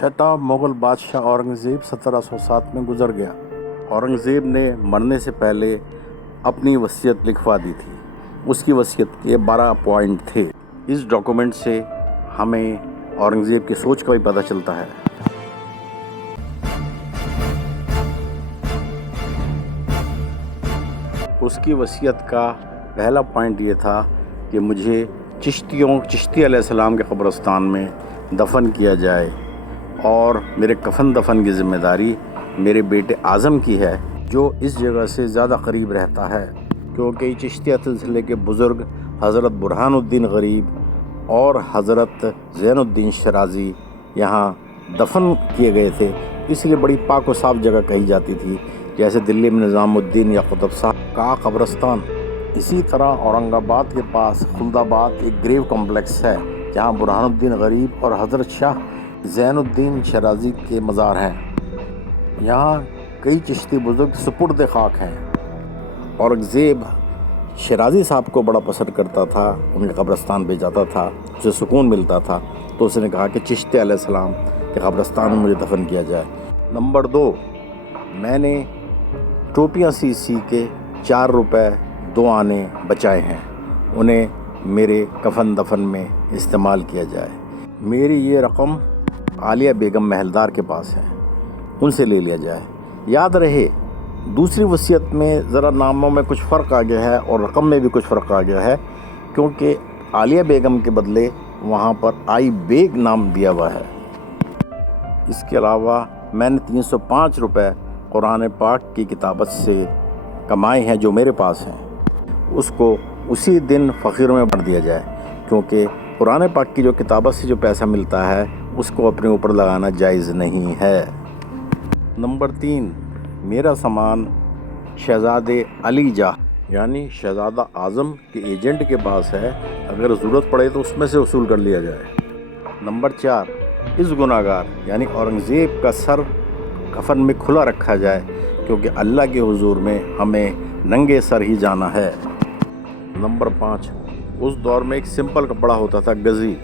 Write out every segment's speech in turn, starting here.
چھٹا مغل بادشاہ اورنگزیب 1707 میں گزر گیا۔ اورنگزیب نے مرنے سے پہلے اپنی وصیت لکھوا دی تھی۔ اس کی وصیت کے 12 پوائنٹ تھے۔ اس ڈاکومنٹ سے ہمیں اورنگزیب کی سوچ کا بھی پتہ چلتا ہے۔ اس کی وصیت کا پہلا پوائنٹ یہ تھا کہ مجھے چشتی علیہ السلام کے قبرستان میں دفن کیا جائے، اور میرے کفن دفن کی ذمہ داری میرے بیٹے اعظم کی ہے، جو اس جگہ سے زیادہ قریب رہتا ہے، کیونکہ یہ چشتیہ سلسلے کے بزرگ حضرت برہان الدین غریب اور حضرت زین الدین شرازی یہاں دفن کیے گئے تھے، اس لیے بڑی پاک و صاف جگہ کہی جاتی تھی، جیسے دلی میں نظام الدین یا قطب صاحب کا قبرستان۔ اسی طرح اورنگ آباد کے پاس خلد آباد ایک گریو کمپلیکس ہے، جہاں برہان الدین غریب اور حضرت شاہ زین الدین شرازی کے مزار ہیں۔ یہاں کئی چشتی بزرگ سپرد خاک ہیں۔ اورنگزیب شرازی صاحب کو بڑا پسند کرتا تھا، ان کے قبرستان پہ جاتا تھا، اسے سکون ملتا تھا، تو اس نے کہا کہ چشتی علیہ السلام کے قبرستان میں مجھے دفن کیا جائے۔ نمبر 2، میں نے ٹوپیاں سی کے 4 روپے 2 آنے بچائے ہیں، انہیں میرے کفن دفن میں استعمال کیا جائے۔ میری یہ رقم عالیہ بیگم محلدار کے پاس ہے، ان سے لے لیا جائے۔ یاد رہے دوسری وصیت میں ذرا ناموں میں کچھ فرق آ گیا ہے اور رقم میں بھی کچھ فرق آ گیا ہے، کیونکہ عالیہ بیگم کے بدلے وہاں پر آئی بیگ نام دیا ہوا ہے۔ اس کے علاوہ میں نے 305 روپے قرآن پاک کی کتابت سے کمائے ہیں جو میرے پاس ہیں، اس کو اسی دن فقیروں میں بانٹ دیا جائے، کیونکہ قرآن پاک کی جو کتابت سے جو پیسہ ملتا ہے اس کو اپنے اوپر لگانا جائز نہیں ہے۔ نمبر 3، میرا سامان شہزادے علی جاہ یعنی شہزادہ اعظم کے ایجنٹ کے پاس ہے، اگر ضرورت پڑے تو اس میں سے وصول کر لیا جائے۔ نمبر 4، اس گناہگار یعنی اورنگزیب کا سر کفن میں کھلا رکھا جائے، کیونکہ اللہ کے حضور میں ہمیں ننگے سر ہی جانا ہے۔ نمبر 5، اس دور میں ایک سمپل کپڑا ہوتا تھا گزی،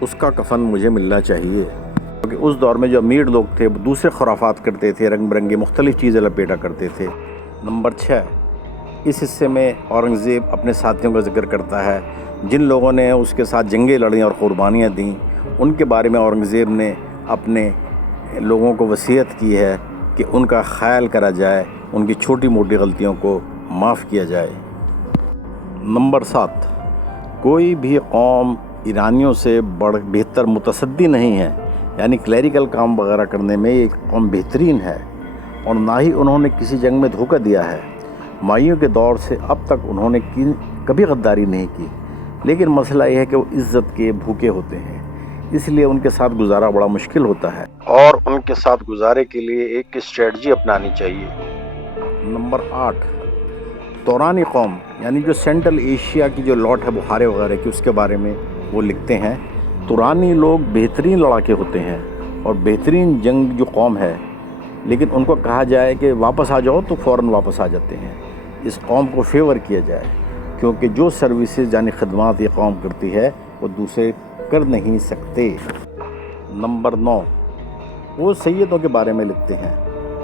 اس کا کفن مجھے ملنا چاہیے، کیونکہ اس دور میں جو امیر لوگ تھے وہ دوسرے خرافات کرتے تھے، رنگ برنگی مختلف چیزیں لپیٹا کرتے تھے۔ نمبر 6، اس حصے میں اورنگزیب اپنے ساتھیوں کا ذکر کرتا ہے، جن لوگوں نے اس کے ساتھ جنگیں لڑیں اور قربانیاں دیں، ان کے بارے میں اورنگزیب نے اپنے لوگوں کو وصیت کی ہے کہ ان کا خیال کرا جائے، ان کی چھوٹی موٹی غلطیوں کو معاف کیا جائے۔ نمبر 7، کوئی بھی قوم ایرانیوں سے بہتر متصدی نہیں ہے، یعنی کلیریکل کام وغیرہ کرنے میں ایک قوم بہترین ہے، اور نہ ہی انہوں نے کسی جنگ میں دھوکہ دیا ہے۔ مائیوں کے دور سے اب تک انہوں نے کبھی غداری نہیں کی، لیکن مسئلہ یہ ہے کہ وہ عزت کے بھوکے ہوتے ہیں، اس لیے ان کے ساتھ گزارا بڑا مشکل ہوتا ہے، اور ان کے ساتھ گزارے کے لیے ایک اسٹریٹجی اپنانی چاہیے۔ نمبر 8، تورانی قوم یعنی جو سینٹرل ایشیا کی جو لاٹ ہے بخارے وغیرہ کی، اس کے بارے میں وہ لکھتے ہیں، تورانی لوگ بہترین لڑاکے ہوتے ہیں اور بہترین جنگ جو قوم ہے، لیکن ان کو کہا جائے کہ واپس آ جاؤ تو فوراً واپس آ جاتے ہیں۔ اس قوم کو فیور کیا جائے، کیونکہ جو سروسز یعنی خدمات یہ قوم کرتی ہے وہ دوسرے کر نہیں سکتے۔ نمبر 9، وہ سیدوں کے بارے میں لکھتے ہیں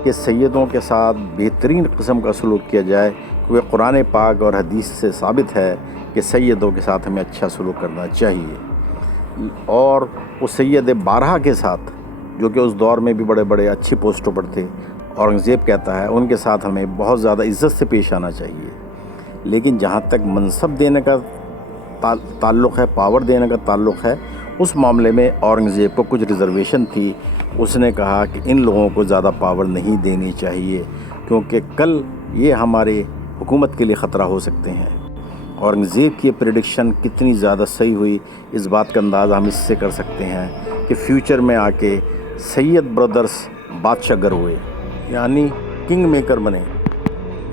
کہ سیدوں کے ساتھ بہترین قسم کا سلوک کیا جائے، کیونکہ قرآن پاک اور حدیث سے ثابت ہے کہ سیدوں کے ساتھ ہمیں اچھا سلوک کرنا چاہیے، اور وہ سید بارہا کے ساتھ جو کہ اس دور میں بھی بڑے بڑے اچھی پوسٹوں پر تھے، اورنگزیب کہتا ہے ان کے ساتھ ہمیں بہت زیادہ عزت سے پیش آنا چاہیے۔ لیکن جہاں تک منصب دینے کا تعلق ہے، پاور دینے کا تعلق ہے، اس معاملے میں اورنگزیب کو کچھ ریزرویشن تھی۔ اس نے کہا کہ ان لوگوں کو زیادہ پاور نہیں دینی چاہیے، کیونکہ کل یہ ہمارے حکومت کے لیے خطرہ ہو سکتے ہیں۔ اورنگزیب کی پریڈکشن کتنی زیادہ صحیح ہوئی، اس بات کا اندازہ ہم اس سے کر سکتے ہیں کہ فیوچر میں آ کے سید برادرز بادشاہ گر ہوئے، یعنی کنگ میکر بنے۔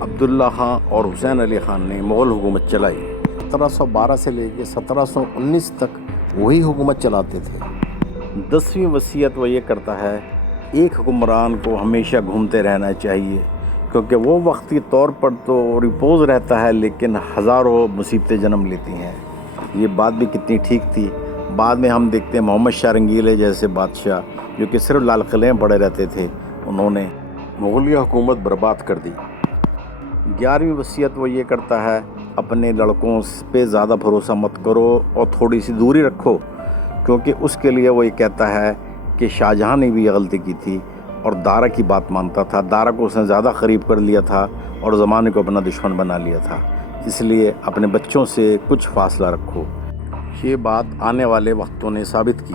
عبداللہ خان اور حسین علی خان نے مغل حکومت چلائی، 1712 سے لے کے 1719 تک وہی حکومت چلاتے تھے۔ 10ویں وصیت وہ یہ کرتا ہے، ایک حکمران کو ہمیشہ گھومتے رہنا چاہیے، کیونکہ وہ وقتی طور پر تو ریپوز رہتا ہے لیکن ہزاروں مصیبتیں جنم لیتی ہیں۔ یہ بات بھی کتنی ٹھیک تھی۔ بعد میں ہم دیکھتے ہیں محمد شاہ رنگیلے جیسے بادشاہ جو کہ صرف لال قلعے میں پڑے رہتے تھے، انہوں نے مغلیہ حکومت برباد کر دی۔ 11ویں وصیت وہ یہ کرتا ہے، اپنے لڑکوں پہ زیادہ بھروسہ مت کرو اور تھوڑی سی دوری رکھو، کیونکہ اس کے لیے وہ یہ کہتا ہے کہ شاہ جہاں نے بھی یہ غلطی کی تھی اور دارا کی بات مانتا تھا۔ دارا کو اس نے زیادہ قریب کر لیا تھا اور زمانے کو اپنا دشمن بنا لیا تھا، اس لیے اپنے بچوں سے کچھ فاصلہ رکھو۔ یہ بات آنے والے وقتوں نے ثابت کی۔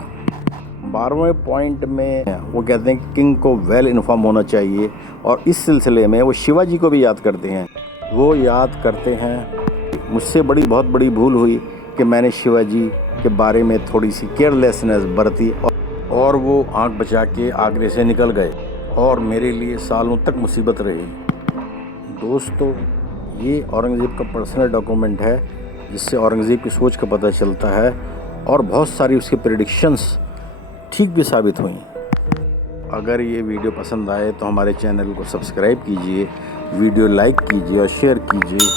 12ویں پوائنٹ میں وہ کہتے ہیں کہ کنگ کو ویل انفارم ہونا چاہیے، اور اس سلسلے میں وہ شیوا جی کو بھی یاد کرتے ہیں۔ وہ یاد کرتے ہیں، مجھ سے بہت بڑی بھول ہوئی کہ میں نے شیوا جی کے بارے میں تھوڑی سی کیئرلیسنس برتی اور وہ آنکھ بچا کے آگرے سے نکل گئے اور میرے لیے سالوں تک مصیبت رہی۔ دوستو، یہ اورنگزیب کا پرسنل ڈاکومنٹ ہے، جس سے اورنگزیب کی سوچ کا پتہ چلتا ہے، اور بہت ساری اس کی پریڈکشنز ٹھیک بھی ثابت ہوئیں۔ اگر یہ ویڈیو پسند آئے تو ہمارے چینل کو سبسکرائب کیجئے، ویڈیو لائک کیجئے اور شیئر کیجئے۔